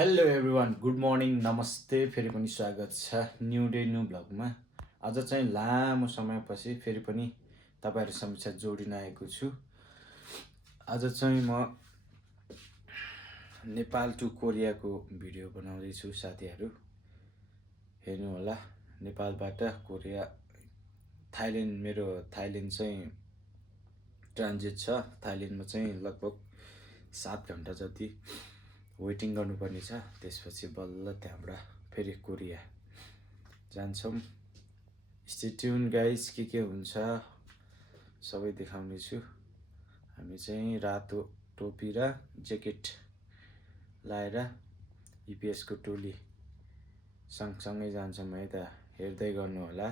Hello everyone, good morning, नमस्ते। फेरि पनि स्वागत छ न्यू डे न्यू ब्लगमा। आज चाहिँ लामो समयपछि फेरि पनि तपाईँहरू समक्ष जोडिन आएको छु। आज चाहिँ म नेपाल टु कोरियाको भिडियो बनाउँदैछु। साथीहरू हेर्नु होला। नेपालबाट कोरिया, थाइल्यान्ड, मेरो थाइल्यान्ड चाहिँ ट्रान्जिट छ। थाइल्यान्डमा चाहिँ लगभग 7 घन्टा जति वेटिङ गर्नुपर्ने छ। त्यसपछि बल्ल त्यहाँबाट फेरि कोरिया जान्छौँ। स्टे ट्युन गाइज, के हुन्छ सबै देखाउने छु। हामी चाहिँ रातो टोपी र ज्याकेट लाएर इपिएसको टोली सँगसँगै जान्छौँ है त। हेर्दै गर्नु होला।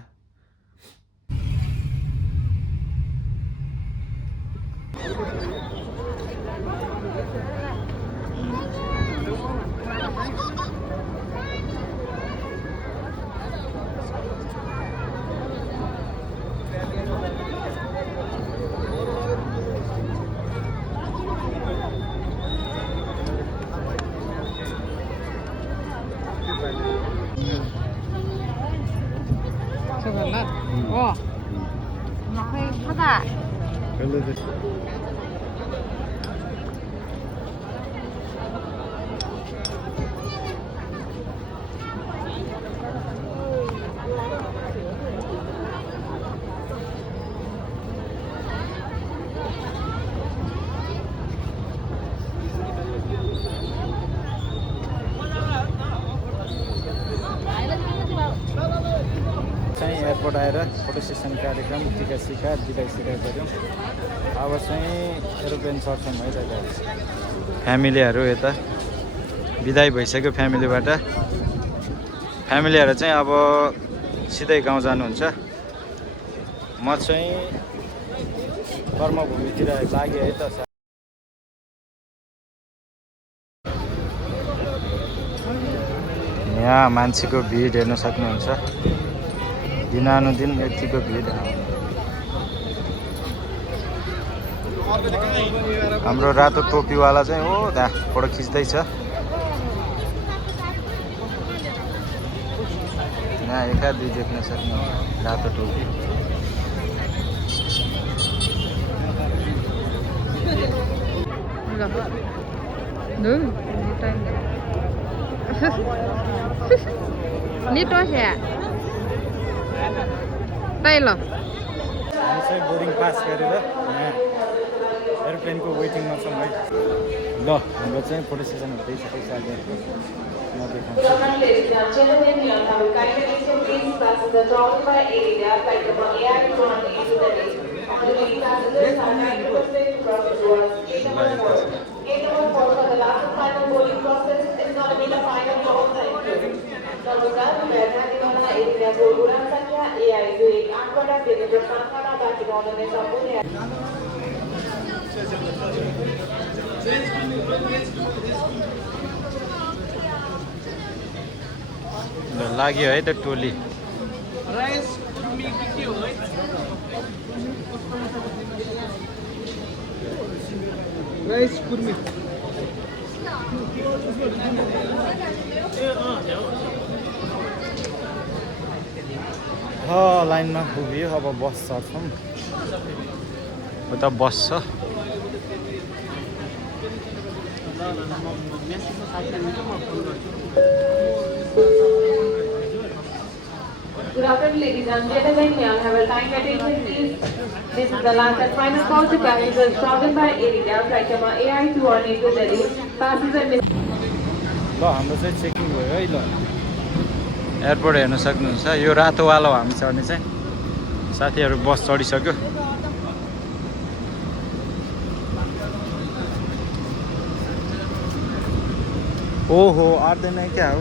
와, 거의 크다. चाहिँ एयरपोर्ट आएर फोटो सेसन कार्यक्रम टिका सिका बिदाई गऱ्यौँ। अब चाहिँ एरोप्लेन चढ्छौँ है त गाडी। फ्यामिलीहरू यता बिदाई भइसक्यो। फ्यामिलीहरू चाहिँ अब सिधै गाउँ जानुहुन्छ। म चाहिँ कर्मभूमितिर लागेँ है त। यहाँ मान्छेको भिड हेर्न सक्नुहुन्छ। दिनानुदिन यतिको भिड। हाम्रो रातो टोपीवाला चाहिँ हो त्यहाँ फोटो खिच्दैछ। यहाँ एका दुई देख्न सक्नुहुन्छ रातो टोपी। हामी चाहिँ बोर्डिङ पास गरेर यहाँ एरोप्लेनको वेटिङमा छौँ है। ल, हाम्रो चाहिँ फोटो सेसन हुँदैछ। साथीहरू म लाग्यो है त टोली। लाइनमा उभियो। अब बस चढ्छौँ। उता बस छ। Good afternoon, ladies and gentlemen. May I have a kind attention, please? This is the last and final call to passengers traveling by Air India flight number AI218 to Delhi. Passenger ल, हाम्रो चाहिँ checking भयो है। ल, airport हेर्न सक्नुहुन्छ। यो रातोवाला हो हामी चढ्ने चाहिँ। साथीहरू बस चढिसक्यो। ओहो, आट्दैन क्या हो।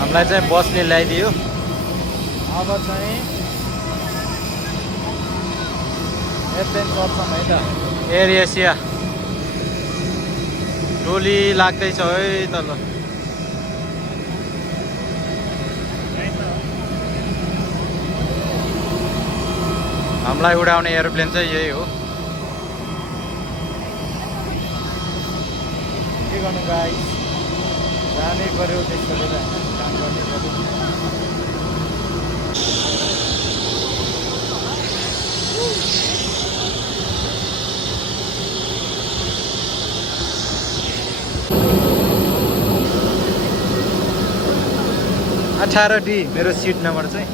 हामीलाई चाहिँ बसले ल्याइदियो। अब चाहिँ एयरप्लेन चढ्छौँ है त। एयर एसिया टोली लाग्दैछ है त। ल, हामीलाई उडाउने एरोप्लेन चाहिँ यही हो। के गर्नु गाइस, जानै पर्यो, त्यसले काम गर्नै पर्यो। अठार डी मेरो सिट नम्बर चाहिँ।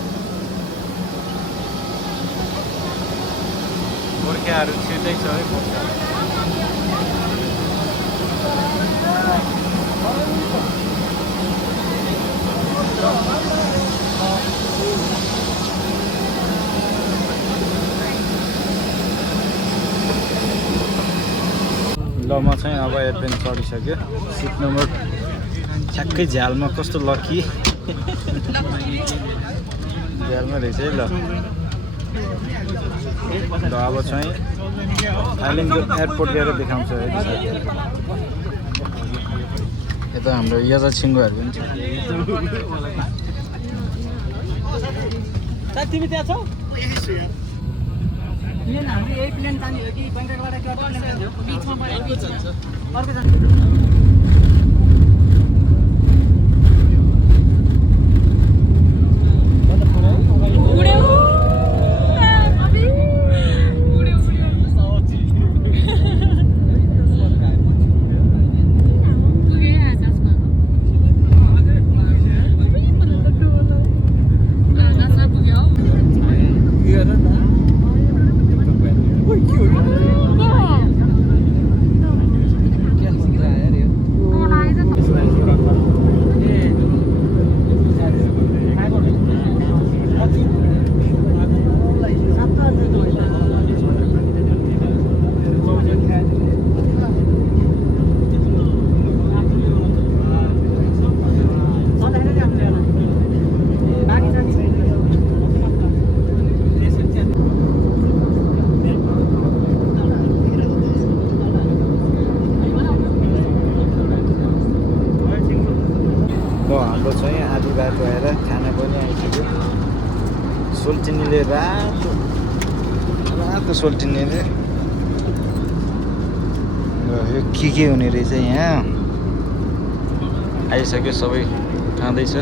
गोर्खाहरू छिर्दै छ है गोर्खा। ल म चाहिँ अब एयरप्लेन चढिसक्यो। सिट नम्बर ठ्याक्कै झ्यालमा, कस्तो लकी झ्यालमा रहेछ है। ल अब चाहिँ थाइल्यान्डको एयरपोर्ट गएर देखाउँछ है। यता हाम्रो यजा छिङ्गुहरू पनि छ। तिमी त्यहाँ छौ? हाम्रो यही प्लेन जाने हो कि बैंककबाट के अर्को प्लेन जाने हो? बीचमा अर्को जान्छ। हाम्रो चाहिँ आधी बाटो आएर खाना पनि आइसक्यो। सोल्टिनीले रातो सोल्टिनीले यो के हुने रहेछ यहाँ आइसक्यो। सबै खाँदैछ।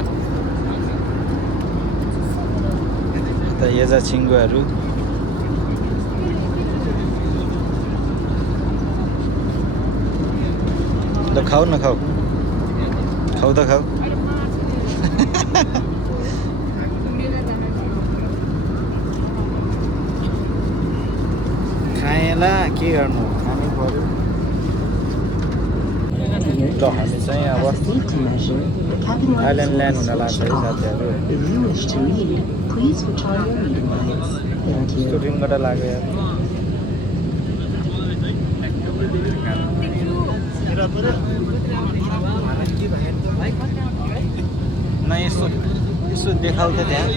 यता यजा छिङ्गुहरू। ल खाऊ न, खाऊ खाऊ त खाऊ। खाएला के गर्नु, खानै पर्यो। ल हामी चाहिँ अब थाइल्यान्ड ल्यान्ड हुन लाग्छ है साथीहरू। यस्तो रिङबाट लाग्यो यार। न यसो यसो देखाउँछ त्यहाँ।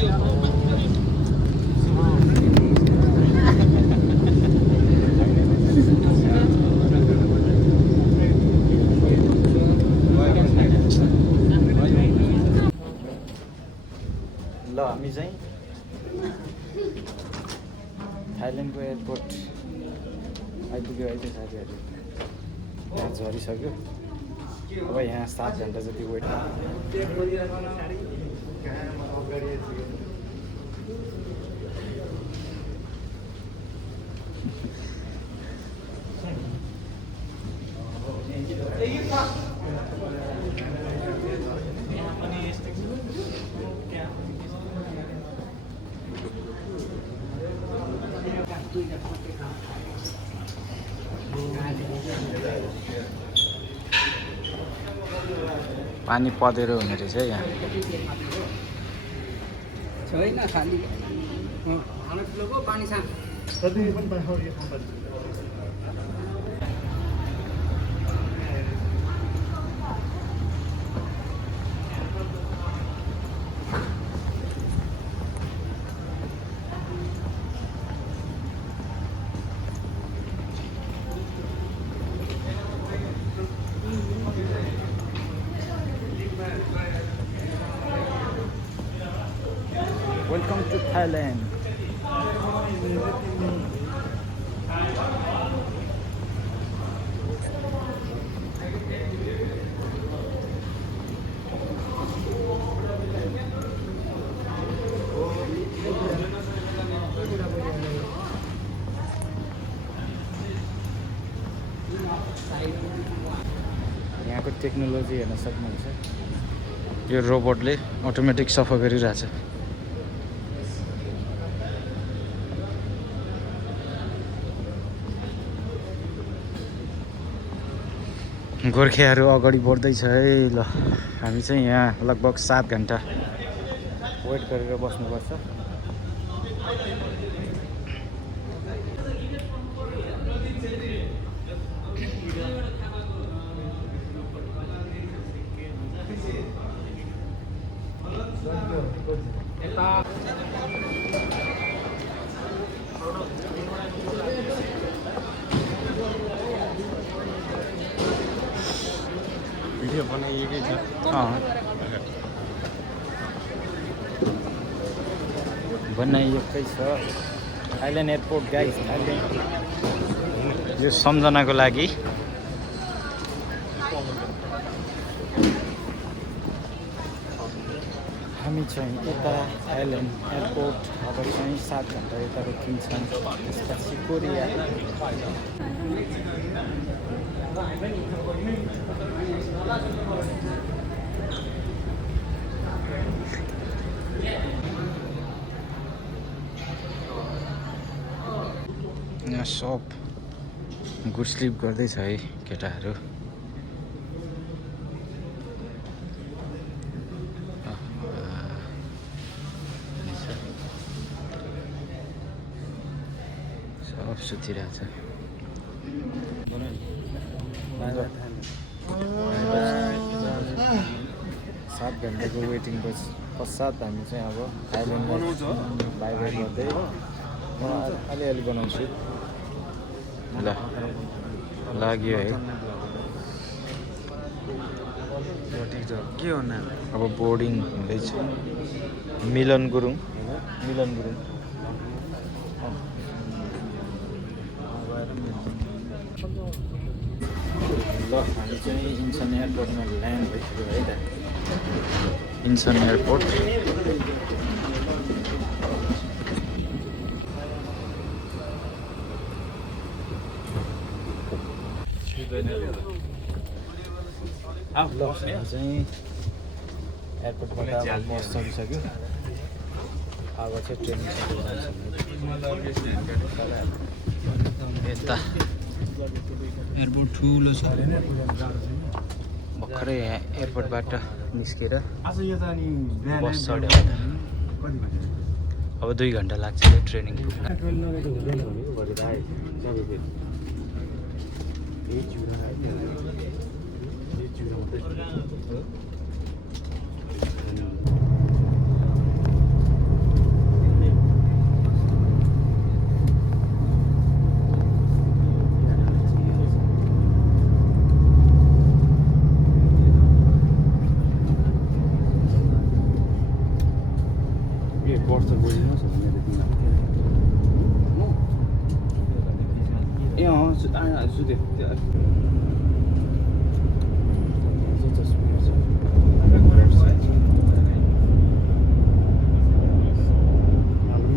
ल हामी चाहिँ थाइल्यान्डको एयरपोर्ट आइपुग्यो है त्यो साथीहरू। यहाँ झरिसक्यो। अब यहाँ 7 घन्टा जति वेट। पानी पँधेरो हुने रहेछ यहाँ। छैन खाली खाना ठुलोको पानी छ। Welcome to Thailand. यहाँको टेक्नोलोजी हेर्न सक्नुहुन्छ यो रोबोटले अटोमेटिक सफा गरिरहेछ गोर्खेहरू अगाडि बढ्दैछ है ल हामी चाहिँ यहाँ लगभग 7 घन्टा वेट गरेर बस्नुपर्छ भिडियो बनाइएकै छ बनाइएकै छ थाइल्यान्ड एयरपोर्ट गाइस थाइल्यान्ड यो सम्झनाको लागि हामी चाहिँ यता थाइल्यान्ड एयरपोर्ट अब चाहिँ 7 घन्टा यता रोकिन्छौँ त्यसपछि कोरिया यहाँ सब गुड स्लिप गर्दैछ है केटाहरू सब सुतिरहेछ 7 घन्टाको वेटिङ पश्चात हामी चाहिँ अब थाइल्यान्डमा बाई बाई गर्दै म अलिअलि बनाउँछु ल लाग्यो है के हो नाम अब बोर्डिङ हुँदैछ मिलन गुरुङ ल हामी चाहिँ इन्सन एयरपोर्टमा ल्यान्ड भइसक्यो है त इन्सन एयरपोर्ट ल हामी चाहिँ एयरपोर्टबाट अब बस चढिसक्यो अब चाहिँ ट्रेनिङ सेन्टर जान्छ यता एयरपोर्ट ठुलो छ भर्खरै एयरपोर्टबाट निस्केर आज यो त अनि बस चढ्यो अब 2 घन्टा लाग्छ यो ट्रेनिङ पुग्न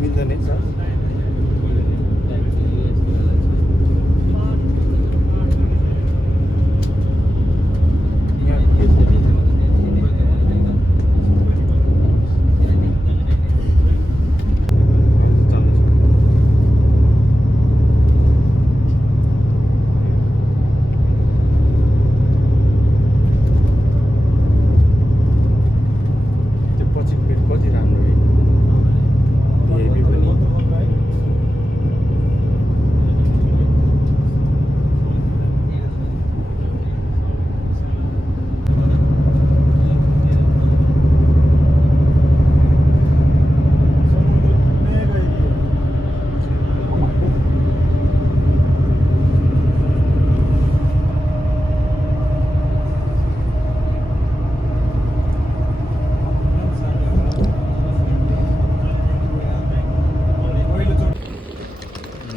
मिल्दैन सर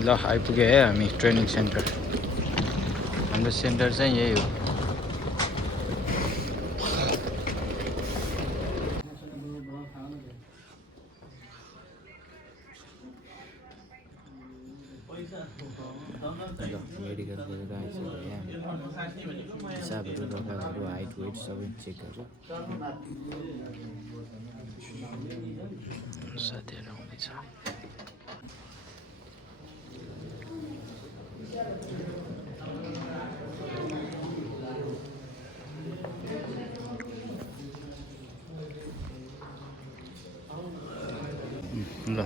ल आइपुग्यो है हामी ट्रेनिङ सेन्टर। हाम्रो सेन्टर चाहिँ यही हो। मेडिकल गरेर आइसक्यो यहाँ हिसाबहरू रकाहरू हाइट वेट सबै चेक गर्छ। साथीहरू आउँदैछ। ल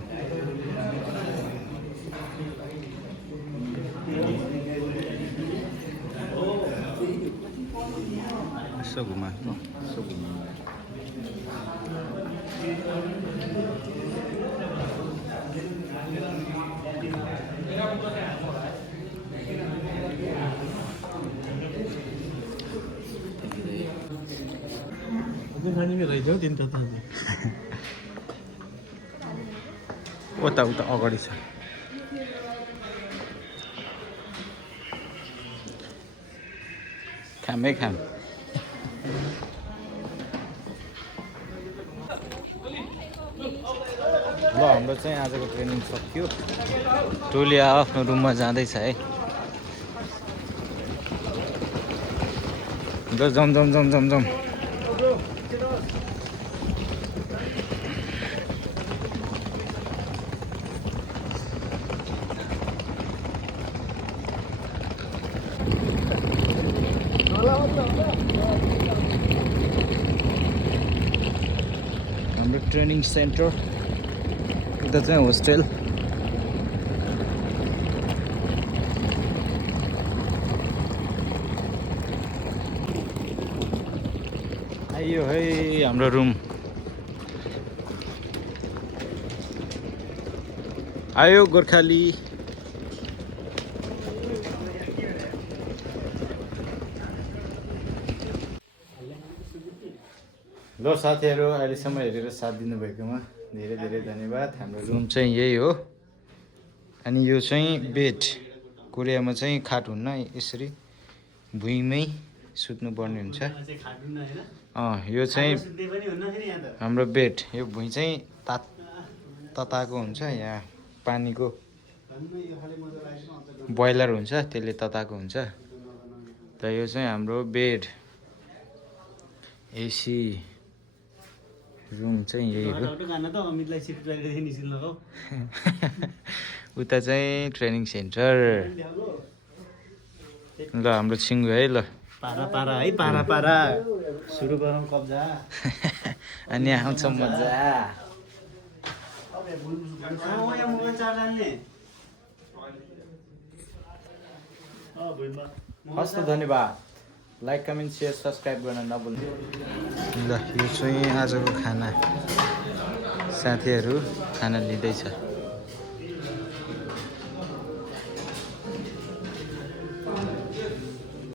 यसो घुमा यसो घुमा। उता उता अगाडि छ। खामै खाम। ल हाम्रो चाहिँ आजको ट्रेनिङ सकियो। टोली आफ्नो रुममा जाँदैछ है। ल जम जम जम जम जम। हाम्रो ट्रेनिङ सेन्टर उता चाहिँ होस्टेल। आइयो है हाम्रो रुम। आयो गोर्खाली। ल साथीहरू अहिलेसम्म हेरेर साथ दिनुभएकोमा धेरै धेरै धन्यवाद। हाम्रो रुम चाहिँ यही हो। अनि यो चाहिँ बेड। कोरियामा चाहिँ खाट हुन्न, यसरी भुइँमै सुत्नुपर्ने हुन्छ। यो चाहिँ हाम्रो बेड। यो भुइँ चाहिँ तताएको हुन्छ। यहाँ पानीको बोइलर हुन्छ, त्यसले तताएको हुन्छ। त यो चाहिँ हाम्रो बेड। एसी रुम चाहिँ यही हो। उता चाहिँ ट्रेनिङ सेन्टर। ल हाम्रो छिङ्गु है। ल पारा पारा है, पारा पारा सुरु गरौँ कब्जा। अनि आउँछ मजा। हस् त धन्यवाद। लाइक कमेन्ट सेयर सब्सक्राइब गर्न नभुल्नु। ल यो चाहिँ आजको खाना। साथीहरू खाना लिँदैछ।